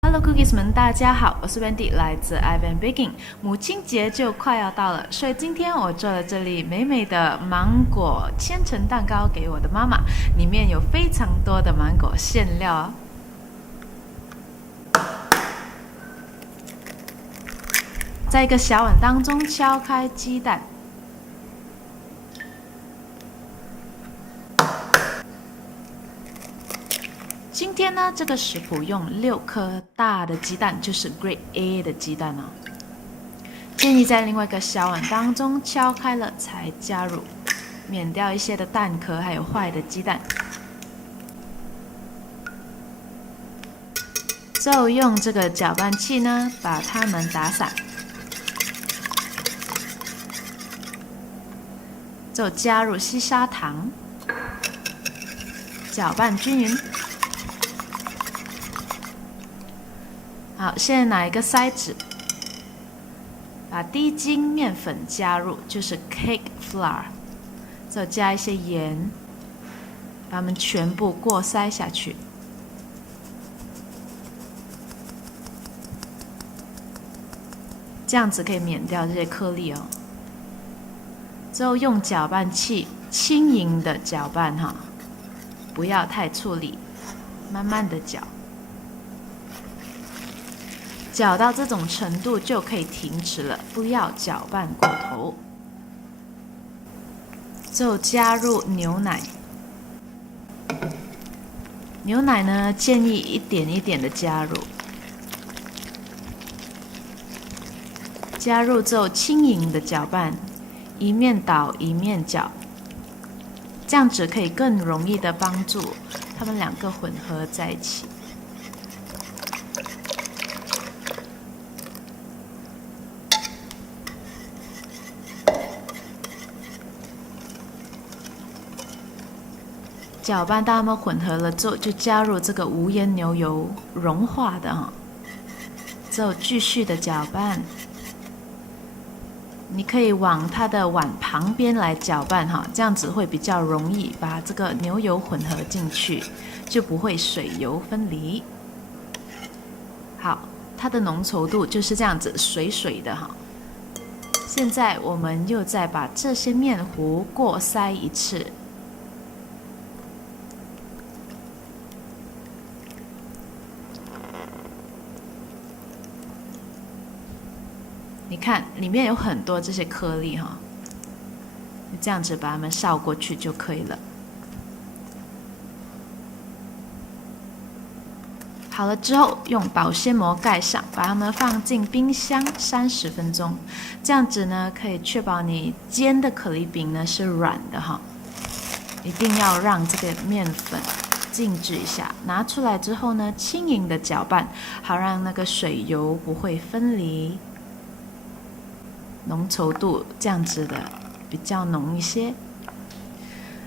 Hello Cookies 们，大家好，我是 Wendy， 来自 Ivan Baking。母亲节就快要到了，所以今天我做了这里美美的芒果千层蛋糕给我的妈妈，里面有非常多的芒果馅料哦。在一个小碗当中敲开鸡蛋。今天呢，这个食谱用6颗大的鸡蛋，就是 Grade A 的鸡蛋哦。建议在另外一个小碗当中敲开了才加入，免掉一些的蛋壳还有坏的鸡蛋。之后用这个搅拌器呢，把它们打散。之后加入细砂糖，搅拌均匀。好，现在拿一个筛子，把低筋面粉加入，就是 cake flour， 再加一些盐，把它们全部过筛下去。这样子可以免掉这些颗粒哦。之后用搅拌器轻盈的搅拌哈，不要太出力，慢慢的搅。搅到这种程度就可以停止了，不要搅拌过头。之后加入牛奶，牛奶呢建议一点一点的加入。加入之后轻盈的搅拌，一面倒一面搅，这样子可以更容易的帮助它们两个混合在一起。搅拌到它们混合了之后，就加入这个无盐牛油融化的哈，之后继续的搅拌。你可以往它的碗旁边来搅拌哈，这样子会比较容易把这个牛油混合进去，就不会水油分离。好，它的浓稠度就是这样子，水水的哈。现在我们又再把这些面糊过筛一次。你看，里面有很多这些颗粒哈，你这样子把它们扫过去就可以了。好了之后，用保鲜膜盖上，把它们放进冰箱30分钟。这样子呢，可以确保你煎的可丽饼呢是软的哈。一定要让这个面粉静置一下，拿出来之后呢，轻盈的搅拌，好让那个水油不会分离。浓稠度这样子的比较浓一些。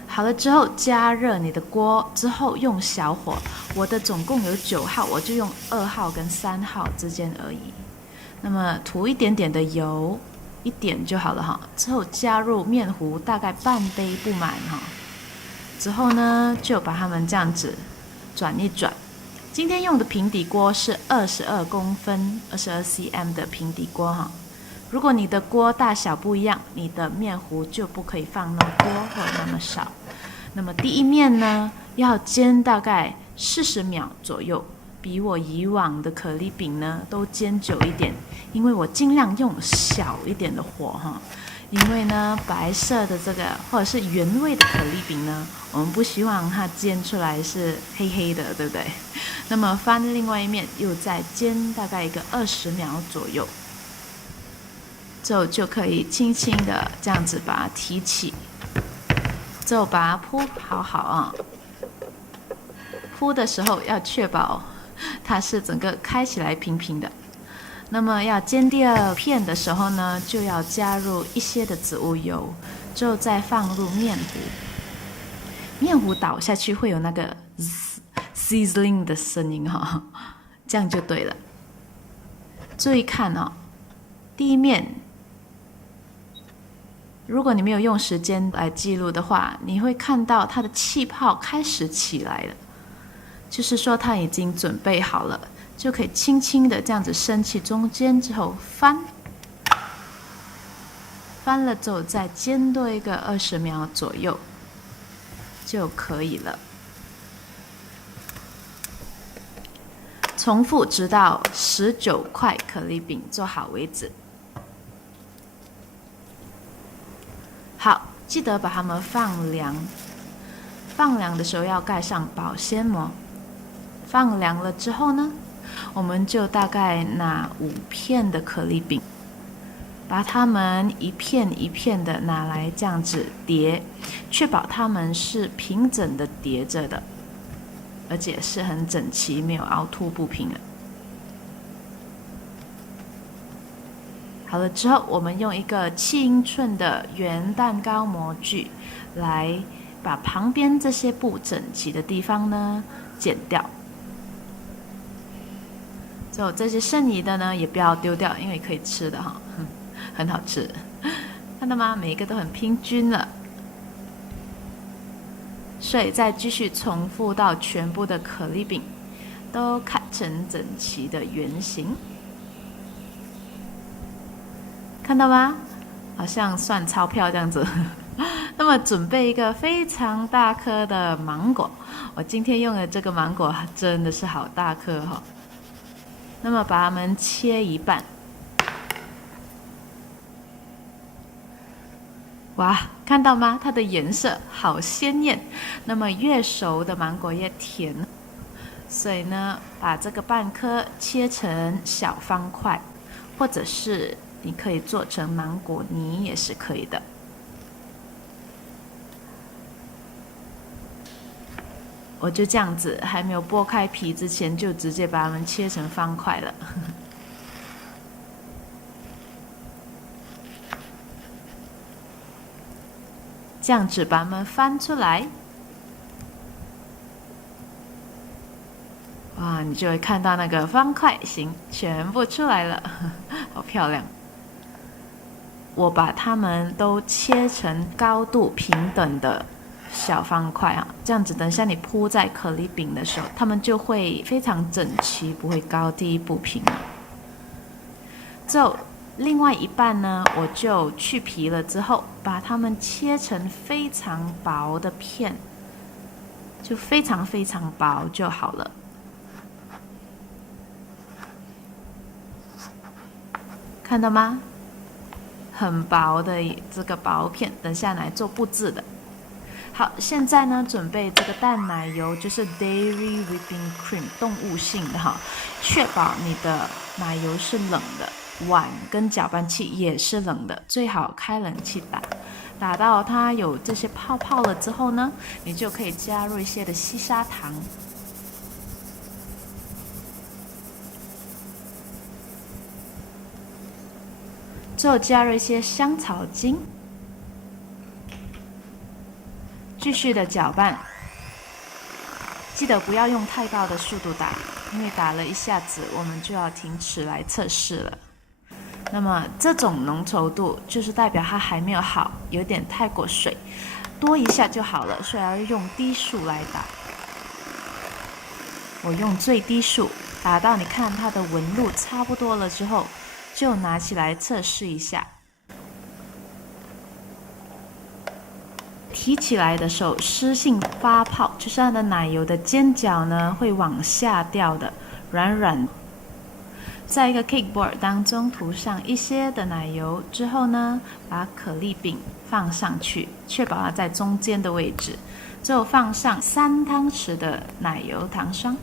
好了之后，加热你的锅之后用小火，我的总共有9号，我就用2号跟3号之间而已。那么涂一点点的油，一点就好了哈。之后加入面糊，大概半杯不满哈。之后呢，就把它们这样子转一转。今天用的平底锅是22公分22 cm 的平底锅哈。如果你的锅大小不一样，你的面糊就不可以放那么多或那么少。那么第一面呢，要煎大概40秒左右，比我以往的可丽饼呢都煎久一点，因为我尽量用小一点的火哈。因为呢，白色的这个或者是原味的可丽饼呢，我们不希望它煎出来是黑黑的，对不对？那么翻另外一面，又再煎大概一个20秒左右。之后就可以轻轻的这样子把它提起，之后把它铺好好啊。铺的时候要确保它是整个开起来平平的。那么要煎第2片的时候呢，就要加入一些的植物油，之后再放入面糊。面糊倒下去会有那个 sizzling 的声音哈，这样就对了。注意看哦，第一面，如果你没有用时间来记录的话，你会看到它的气泡开始起来了，就是说它已经准备好了，就可以轻轻的这样子升起中间之后翻了之后再煎多一个20秒左右就可以了。重复直到19块可丽饼做好为止。好，记得把它们放凉。放凉的时候要盖上保鲜膜。放凉了之后呢，我们就大概拿5片的可丽饼，把它们一片一片的拿来这样子叠，确保它们是平整的叠着的。而且是很整齐，没有凹凸不平的。好了之后，我们用一个7英寸的圆蛋糕模具来把旁边这些不整齐的地方呢剪掉。之后这些剩余的呢也不要丢掉，因为可以吃的哈，很好吃。看到吗？每一个都很平均了。所以再继续重复到全部的可丽饼都砍成整齐的圆形，看到吗？好像算钞票这样子。那么准备一个非常大颗的芒果，我今天用的这个芒果真的是好大颗哈。那么把它们切一半。哇，看到吗？它的颜色好鲜艳。那么越熟的芒果越甜，所以呢，把这个半颗切成小方块，或者是你可以做成芒果泥也是可以的。我就这样子，还没有剥开皮之前，就直接把它们切成方块了。这样子把它们翻出来，哇，你就会看到那个方块形全部出来了，好漂亮。我把它们都切成高度平等的小方块啊，这样子等下你铺在可丽饼的时候，它们就会非常整齐，不会高低不平。之后另外一半呢，我就去皮了之后，把它们切成非常薄的片，就非常非常薄就好了。看到吗？很薄的这个薄片，等下来做布置的。好，现在呢，准备这个淡奶油，就是 Dairy Whipping Cream 动物性的哈，确保你的奶油是冷的。碗跟搅拌器也是冷的，最好开冷气打到它有这些泡泡了之后呢，你就可以加入一些的细砂糖，之后加入一些香草精，继续的搅拌，记得不要用太高的速度打，因为打了一下子我们就要停止来测试了。那么这种浓稠度就是代表它还没有好，有点太过水，多一下就好了，所以要用低速来打。我用最低速打到你看它的纹路差不多了之后，就拿起来测试一下。提起来的时候湿性发泡，就是它的奶油的尖角呢会往下掉的，软软。在一个 cake board 当中涂上一些的奶油之后呢，把可丽饼放上去，确保它在中间的位置。之后放上3汤匙的奶油糖霜。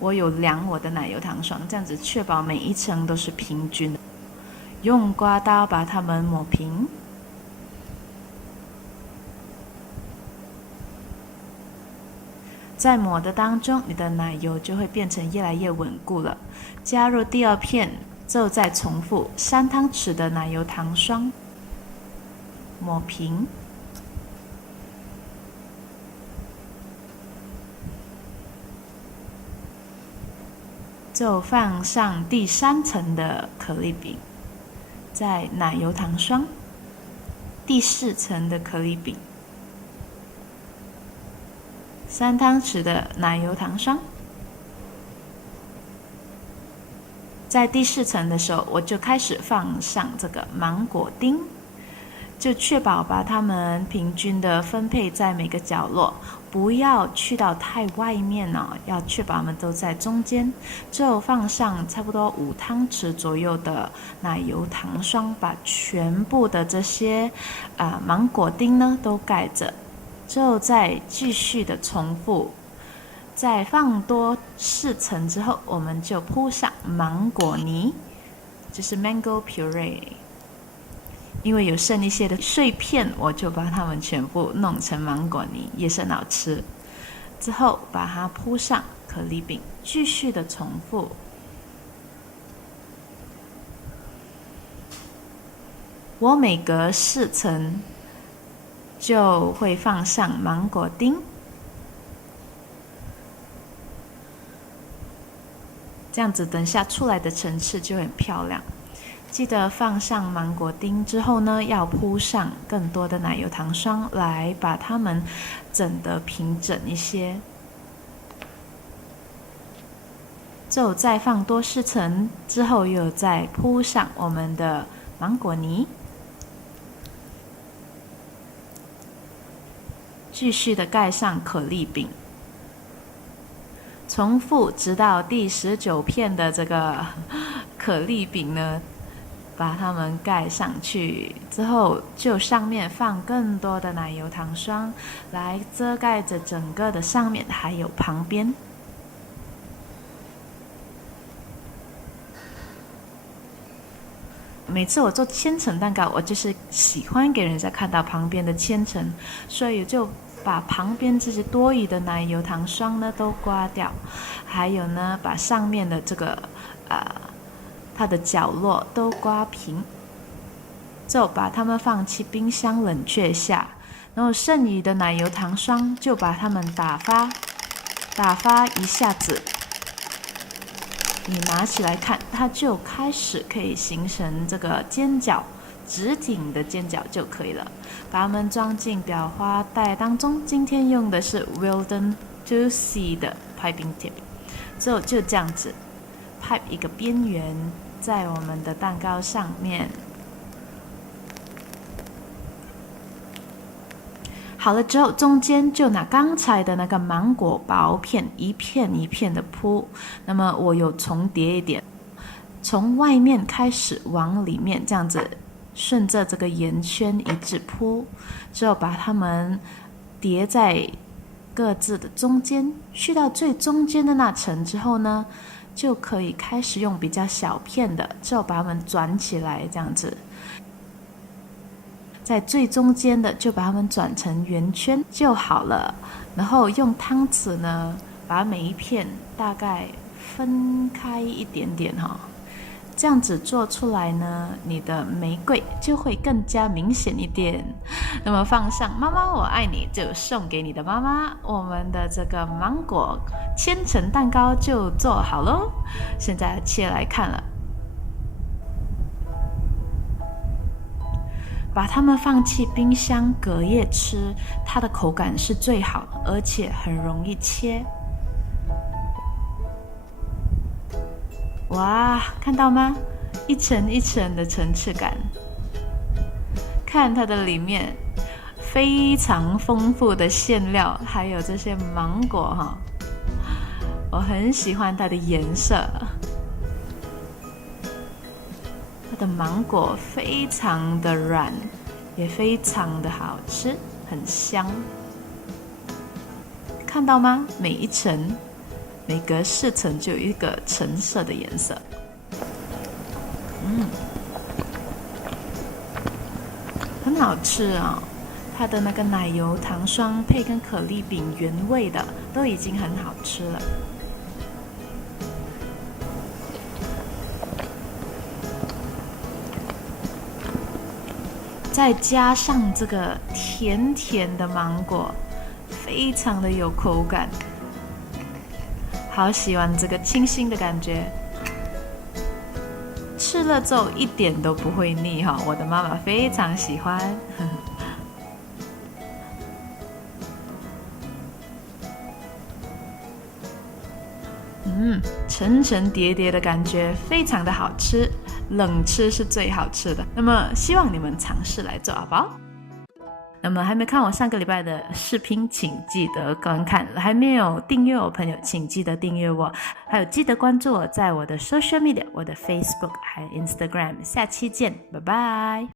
我有量我的奶油糖霜，这样子确保每一层都是平均的。用刮刀把它们抹平。在抹的当中，你的奶油就会变成越来越稳固了。加入第2片，之后再重复3汤匙的奶油糖霜，抹平。就放上第3层的可丽饼，再奶油糖霜，第4层的可丽饼，3汤匙的奶油糖霜。在第4层的时候，我就开始放上这个芒果丁，就确保把它们平均的分配在每个角落，不要去到太外面哦，要确保它们都在中间。之后放上差不多5汤匙左右的奶油糖霜，把全部的这些芒果丁呢都盖着。之后再继续的重复。再放多4层之后，我们就铺上芒果泥，就是 mango puree。因为有剩一些的碎片，我就把它们全部弄成芒果泥，也是很好吃。之后把它铺上可丽饼，继续的重复。我每隔4层就会放上芒果丁。这样子等下出来的层次就很漂亮。记得放上芒果丁之后呢，要铺上更多的奶油糖霜，来把它们整得平整一些。就再放多4层之后，又再铺上我们的芒果泥，继续的盖上可丽饼。重复直到第19片的这个可丽饼呢，把它们盖上去之后，就上面放更多的奶油糖霜，来遮盖着整个的上面还有旁边。每次我做千层蛋糕，我就是喜欢给人家看到旁边的千层，所以就把旁边这些多余的奶油糖霜呢都刮掉，还有呢把上面的这个它的角落都刮平，就把它们放进冰箱冷却下，然后剩余的奶油糖霜就把它们打发一下子，你拿起来看，它就开始可以形成这个尖角。直挺的尖角就可以了，把它们装进裱花袋当中。今天用的是 Wilden 2C 的 piping tip， 之后就这样子 pipe 一个边缘在我们的蛋糕上面。好了之后，中间就拿刚才的那个芒果薄片一片一片的铺，那么我有重叠一点，从外面开始往里面这样子。顺着这个圆圈一直铺，之后把它们叠在各自的中间，去到最中间的那层之后呢，就可以开始用比较小片的，之后把它们转起来，这样子。在最中间的就把它们转成圆圈就好了，然后用汤匙呢，把每一片大概分开一点点哈。这样子做出来呢，你的玫瑰就会更加明显一点。那么放上妈妈我爱你，就送给你的妈妈。我们的这个芒果千层蛋糕就做好咯，现在切来看了。把它们放进冰箱隔夜吃，它的口感是最好，而且很容易切。哇，看到吗？一层一层的层次感。看它的里面，非常丰富的馅料，还有这些芒果哈，我很喜欢它的颜色。它的芒果非常的软，也非常的好吃，很香。看到吗？每一层。每隔4层就有一个橙色的颜色，很好吃啊、哦！它的那个奶油糖霜配跟可丽饼原味的都已经很好吃了。再加上这个甜甜的芒果，非常的有口感。好喜欢这个清新的感觉，吃了之后一点都不会腻哈，我的妈妈非常喜欢。层层叠叠的感觉非常的好吃，冷吃是最好吃的。那么希望你们尝试来做好不好？那么还没看我上个礼拜的视频，请记得观看；还没有订阅我朋友，请记得订阅我，还有记得关注我在我的 social media， 我的 Facebook 还有 Instagram。下期见，拜拜。